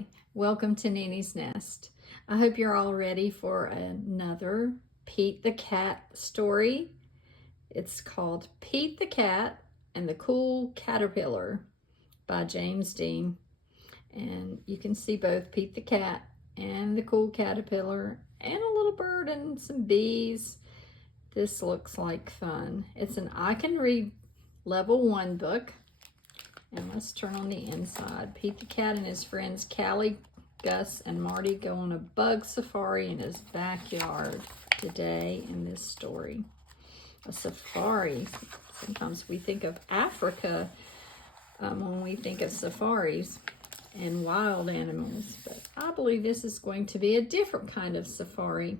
Hi, welcome to Nini's Nest. I hope you're all ready for another Pete the Cat story. It's called Pete the Cat and the Cool Caterpillar by James Dean. And you can see both Pete the Cat and the Cool Caterpillar and a little bird and some bees. This looks like fun. It's an I Can Read Level 1 book. And let's turn on the inside. Pete the Cat and his friends Callie, Gus, and Marty go on a bug safari in his backyard today in this story. A safari. Sometimes we think of Africa when we think of safaris and wild animals, but I believe this is going to be a different kind of safari.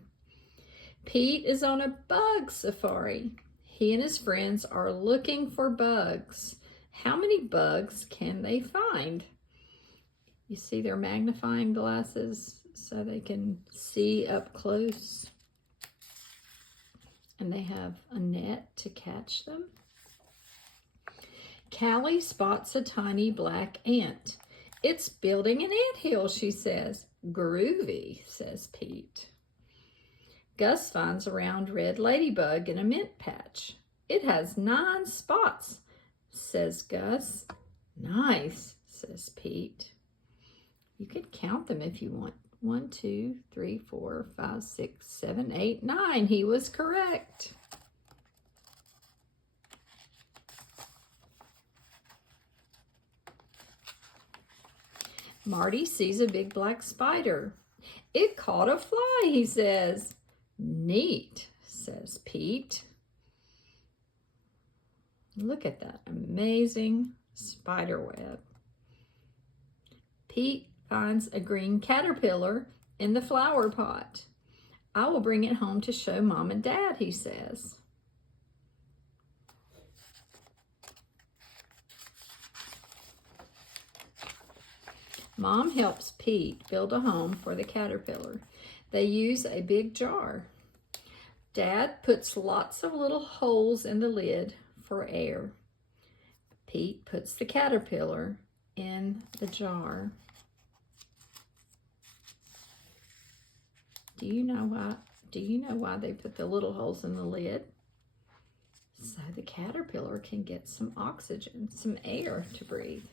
Pete is on a bug safari. He and his friends are looking for bugs. How many bugs can they find? You see their magnifying glasses so they can see up close. And they have a net to catch them. Callie spots a tiny black ant. It's building an anthill, she says. Groovy, says Pete. Gus finds a round red ladybug in a mint patch. It has 9 spots, says Gus. Nice, says Pete. You can count them if you want. 1, 2, 3, 4, 5, 6, 7, 8, 9. He was correct. Marty sees a big black spider. It caught a fly, he says. Neat, says Pete. Look at that amazing spider web. Pete finds a green caterpillar in the flower pot. I will bring it home to show Mom and Dad, he says. Mom helps Pete build a home for the caterpillar. They use a big jar. Dad puts lots of little holes in the lid for air. Pete puts the caterpillar in the jar. Do you know why they put the little holes in the lid? So the caterpillar can get some oxygen, some air to breathe.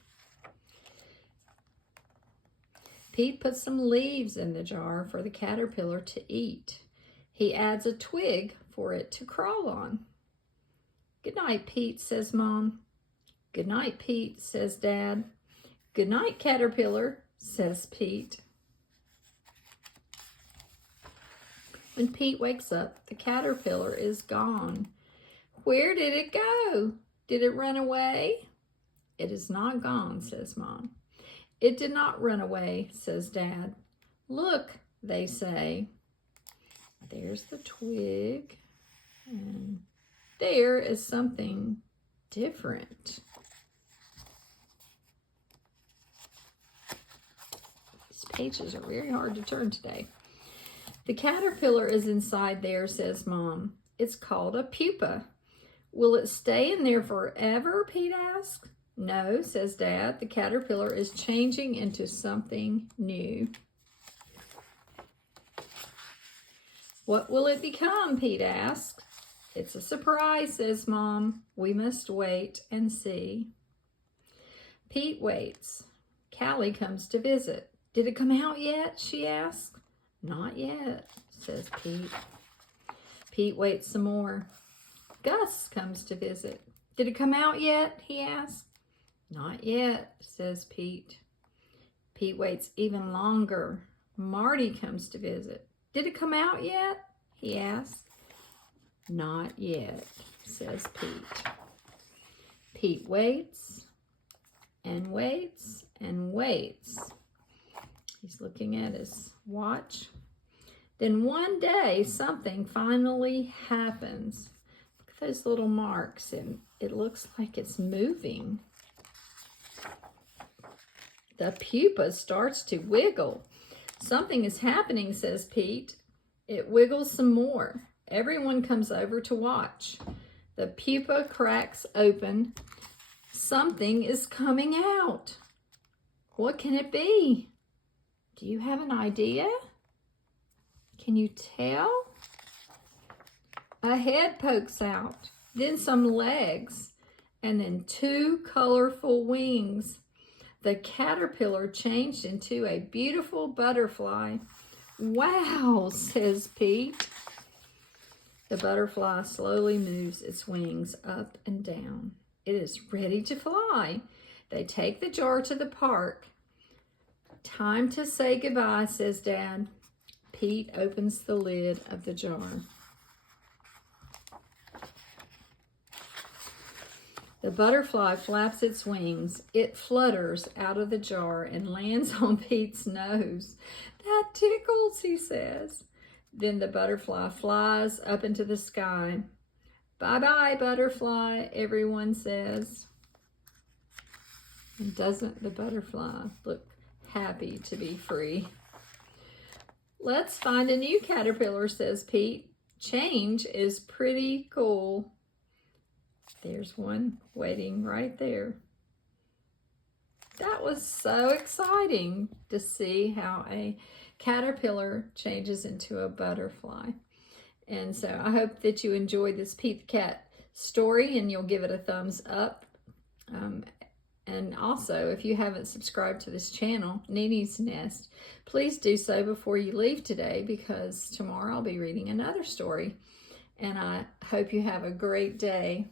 Pete puts some leaves in the jar for the caterpillar to eat. He adds a twig for it to crawl on. Good night, Pete, says Mom. Good night, Pete, says Dad. Good night, caterpillar, says Pete. When Pete wakes up, the caterpillar is gone. Where did it go? Did it run away? It is not gone, says Mom. It did not run away, says Dad. Look, they say. There's the twig. And there is something different. These pages are very hard to turn today. The caterpillar is inside there, says Mom. It's called a pupa. Will it stay in there forever? Pete asks. No, says Dad. The caterpillar is changing into something new. What will it become? Pete asks. It's a surprise, says Mom. We must wait and see. Pete waits. Callie comes to visit. Did it come out yet? She asks. Not yet, says Pete. Pete waits some more. Gus comes to visit. Did it come out yet? He asks. Not yet, says Pete. Pete waits even longer. Marty comes to visit. Did it come out yet? He asks. Not yet, says Pete. Pete waits and waits and waits. He's looking at his watch. Then one day, something finally happens. Look at those little marks, and it looks like it's moving. The pupa starts to wiggle. Something is happening, says Pete. It wiggles some more. Everyone comes over to watch. The pupa cracks open. Something is coming out. What can it be? Do you have an idea? Can you tell? A head pokes out, then some legs, and then 2 colorful wings. The caterpillar changed into a beautiful butterfly. Wow, says Pete. The butterfly slowly moves its wings up and down. It is ready to fly. They take the jar to the park. Time to say goodbye, says Dad. Pete opens the lid of the jar. The butterfly flaps its wings. It flutters out of the jar and lands on Pete's nose. That tickles, he says. Then the butterfly flies up into the sky. Bye-bye, butterfly, everyone says. And doesn't the butterfly look happy to be free? Let's find a new caterpillar, says Pete. Change is pretty cool. There's one waiting right there. That was so exciting to see how a caterpillar changes into a butterfly. And so I hope that you enjoyed this Pete the Cat story and you'll give it a thumbs up. And also, if you haven't subscribed to this channel, Nene's Nest, please do so before you leave today, because tomorrow I'll be reading another story. And I hope you have a great day.